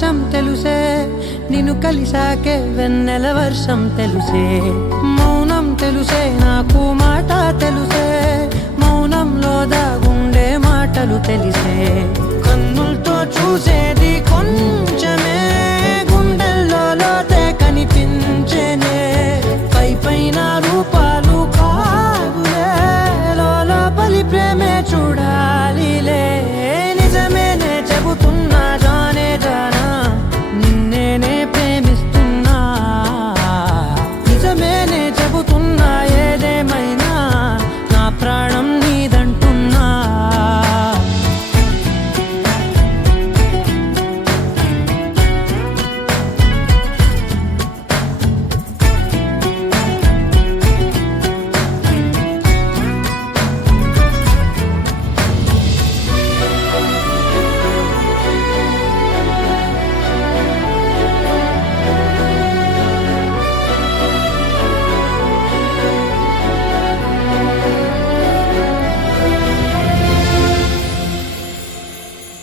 ఆకాశం తెలుసే, నిన్ను కలిసాకే వెన్నెల వర్షం తెలుసే. మౌనం తెలుసే నాకు మాట తెలుసే, మౌనంలో దాగుండే మాటలు తెలిసే. కన్నులతో చూసేది కొంచెమే, గుండెల్లో లోతే కనిపించేనే. పై పైన రూపాలు కాదులే, లోపలి ప్రేమే చూడాలిలే. నిజమేనే చెబుతున్నా జానే జానా, నిన్నేనే ప్రేమిస్తున్నా. నిజమేనే చెబుతున్నా ఏదేమైనా, నా ప్రాణం నీదంటున్నా.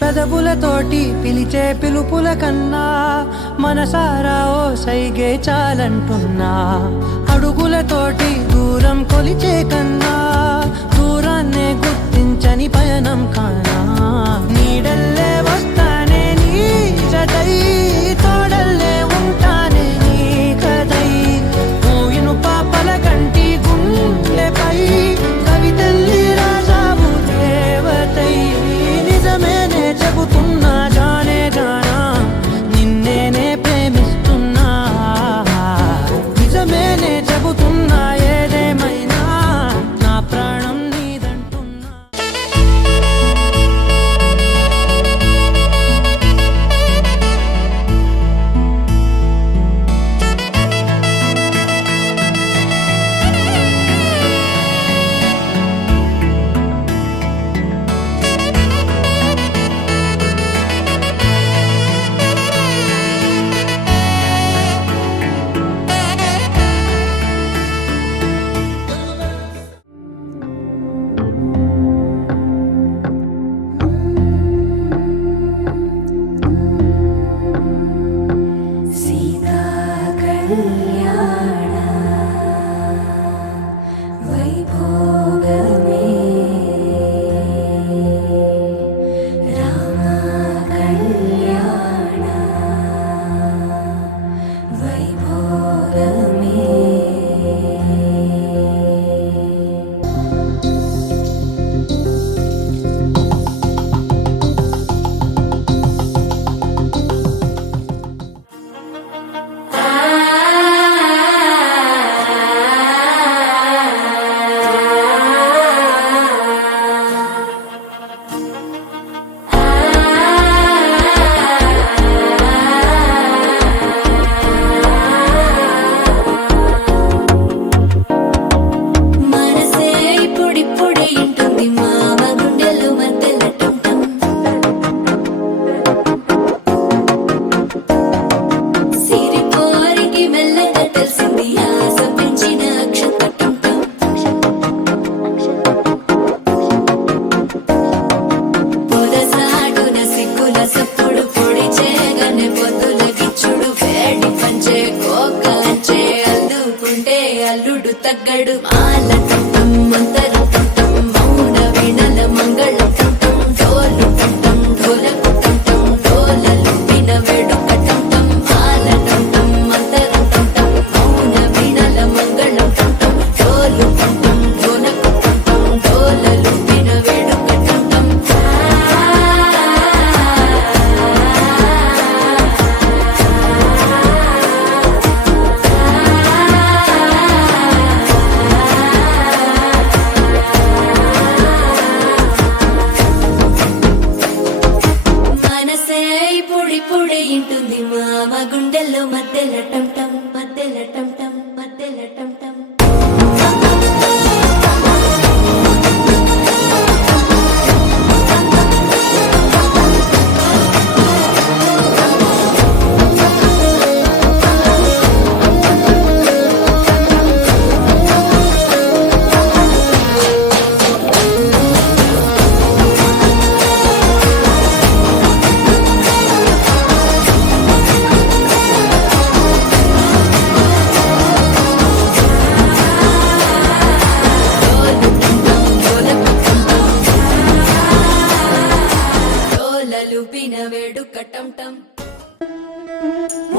పెదవులతోటి పిలిచే పిలుపుల కన్నా, మనసారా ఓ సైగే చాలంటున్నా. అడుగులతోటి దూరం కొలిచే కన్నా, దూరాన్నే గుర్తించని పయనం కానా. నీడల్లే వస్తానే నీ జతై, తోడల్లే ఉంటానే నీ కథై. మోయిను పాపల కంటి గుండెపై, కవితల్లి రాజావు దేవతై. నిజమేనే చెబుతున్నా జానే జానా, నిన్నేనే ప్రేమిస్తున్నా. నిజమేనే చెబుతున్నా ఏదేమైనా, నా ప్రాణం నీదంటున్నా. తగ్గడు మాల టం మంతర టం మౌన వినల మంగళ టం డోలు టం ఢోలకు టం డోలలు విన వేడుక టం మాల టం మంతర టం మౌన వినల మంగళ టం డోలు టం ఢోలకు టం డోలలు విన వేడుక టం. పొడి ఇంటుంది మామ గుండెల్లో మధ్యల టం టం మధ్యల టం టం మధ్యల టం టం.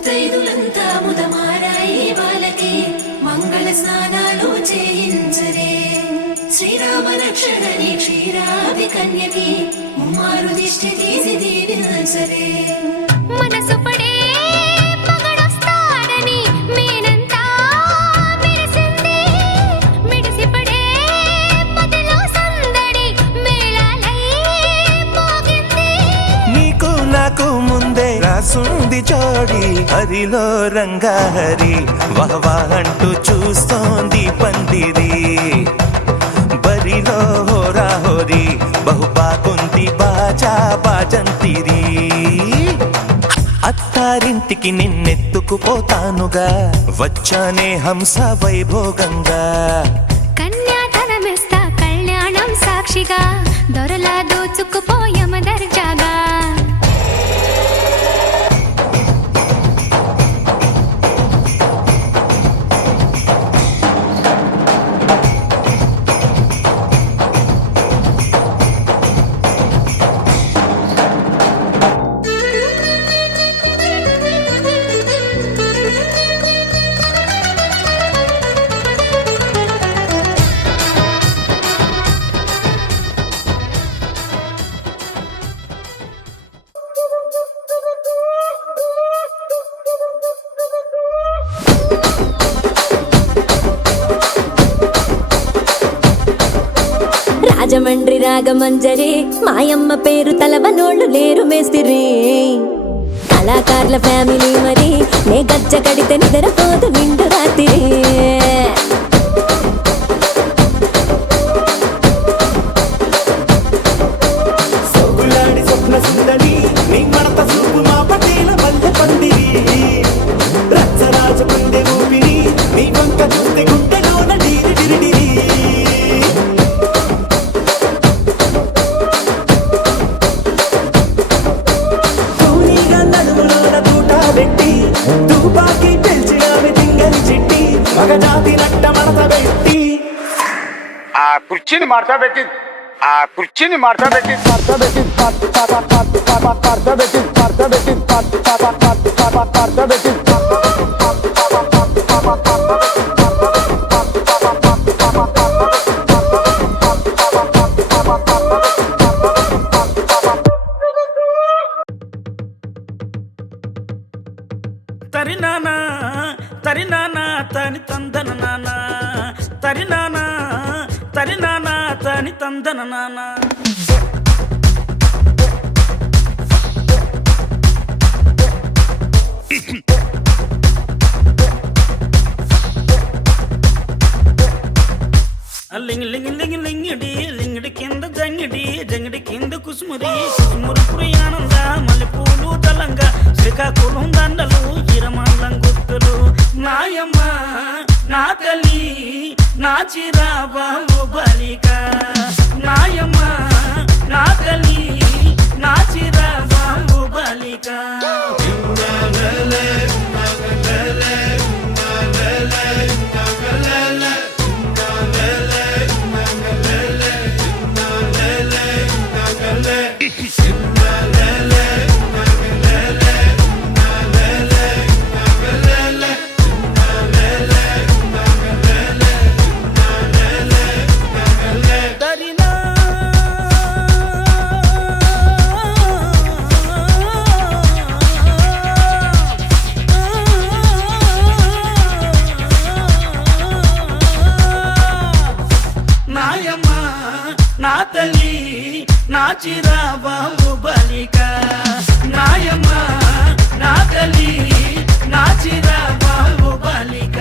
ముతైదులంతా ముదమారాయి వాళ్ళకి మంగళ స్నానాలు చేయించరే శ్రీరామ రక్షణని క్షీరాది కన్యకి ముమ్మారు దిష్టి తీసి దీవించరే మనసు పడే మగడొస్తాడని మేనంతా మెరిసింది మిడిసిపడే మదిలో సందడి మేళాలై మోగింది నీకు నాకు ముందే రాసుంది జోడి హరిలో రంగా హరి వహవా అంటూ చూస్తోంది పందిరి బరిలో హోరా హోరి బహుబాగుంది బాజా బాజంతిరి అత్తారింటికి నిన్నెత్తుకుపోతానుగా వచ్చానే హంస వైభోగంగా కన్యాధనమిస్తా కళ్యాణం సాక్షిగా దొరలా దోచుకుపోయమ దర్జాగా రాజమండ్రి రాగమంజరి మాయమ్మ పేరు తలవనోళ్ళు లేరు మేస్తిరి కళాకారుల ఫ్యామిలీ మరి నే గజ్జ కడితే నిద్రపోదు నిండు రాత్రి సొగులాడి స్వప్న సుందరి నీ మడత చూపు మా పటేల మల్లె పందిరి రచ్చరాజు కుందె ఊపిరి నీ వంక చూస్తే గుండెలోన డీరి డిరిడిరి తూనీగా నడుములోన తూట పెట్టి తుపాకి పెంచి ఆమె తింగని చిట్టి మగజాతి నట్ట మడత పెట్టి ఆ కుర్చీని మార్చబెట్టి ఆ కుర్చీని మార్చబెట్టి మార్చబెట్టి మార్చబెట్టి మార్చబెట్టి మార్చబెట్టి తరినానా తరినానా తని తందన నానా తరినానా తరినానా తని తందన నానా లింగి లింగి లింగి లింగిడి లింగిడి కింద జంగిడి జంగిడి కింద కుసుమురి కుసుమురు పురియానంద మల్లెపూలు దళంగా శ్రీకాకుళం దండలు ఇరమండం గుర్తులు నాయమ్మ నా తల్లి నా చిరాబాబు బలిక నాయమ్మ నా తల్లి నా చిరాబాబు బలిక నాయమ్మ నా తల్లి నా చిరాబాబు బలిక నాయమ్మ నా తల్లి నా చిరాబాబు బలిక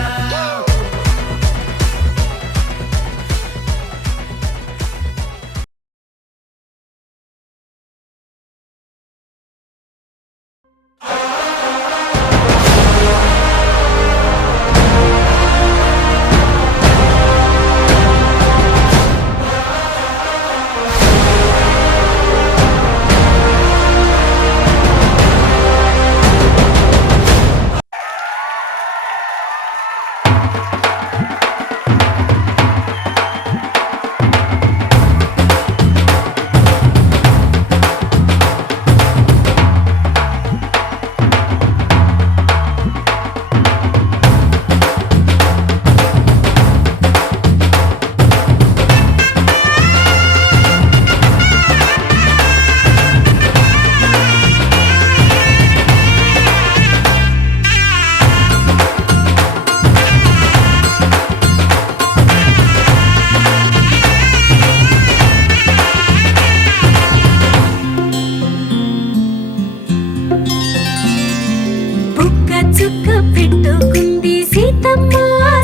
చుక్క పెట్టుకుంది సీతమ్మ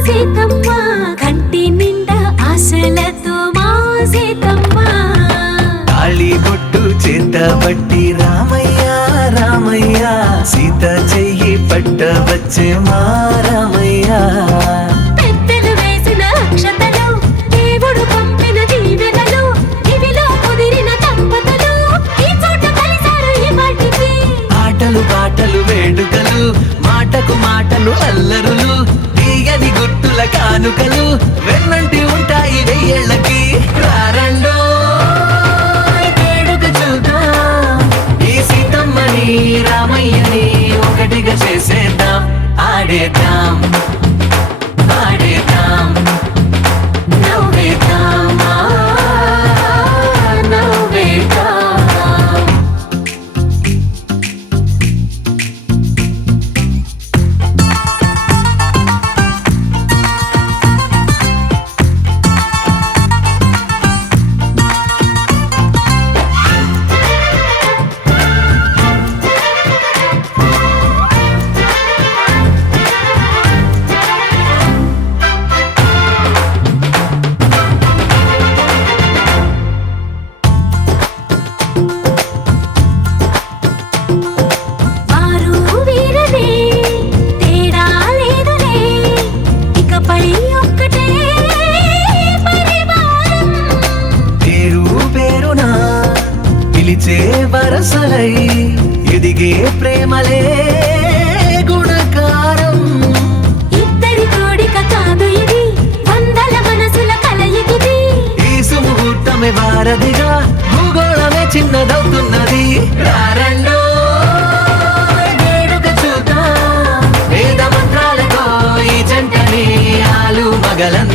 సీతమ్మ కంటి నిండా ఆశలతో మా సీతమ్మ తాళి బొట్టు చేతబట్టి రామయ్య రామయ్య సీత చెయ్యి పట్టవచ్చే మా రామయ్య పెద్దలు వేసిన అక్షతలు దేవుడు పంపిన దీవెనలు ఇవిలో కుదిరిన దంపతులు ఈ చోట కలిసారు ఈ వాటికి ఆటలు పాటలు వేడుకలు మాటకు మాటలు అల్లరులు తీయని గుట్టుల కానుకలు వెన్నంటి ఉంటాయి వెయ్యేళ్ళకి రారండో వేడుక చూద్దాం ఈ సీతమ్మని రామయ్యని ఒకటిగా చేసేద్దాం ఆడేద్దాం ఆడేద్దాం నవ్వేద్దాం నవ్వేద్దాం వారు వీరనే తేడా లేదులే ఇకపై ఒక్కటే పరివారం పేరు పేరునా పిలిచే వరసలై ఎదిగే ప్రేమలే గుణకారం ఇద్దరి కోడిక కాదు ఇది వందల మనసుల కలయికిది ఈ సుముహూర్తమే వారధిగా భూగోళమే చిన్నదవుతున్నది రారండో వేడుక చూద్దాం వేద మంత్రాలతో ఈ జంటని ఆలు మగలందరూ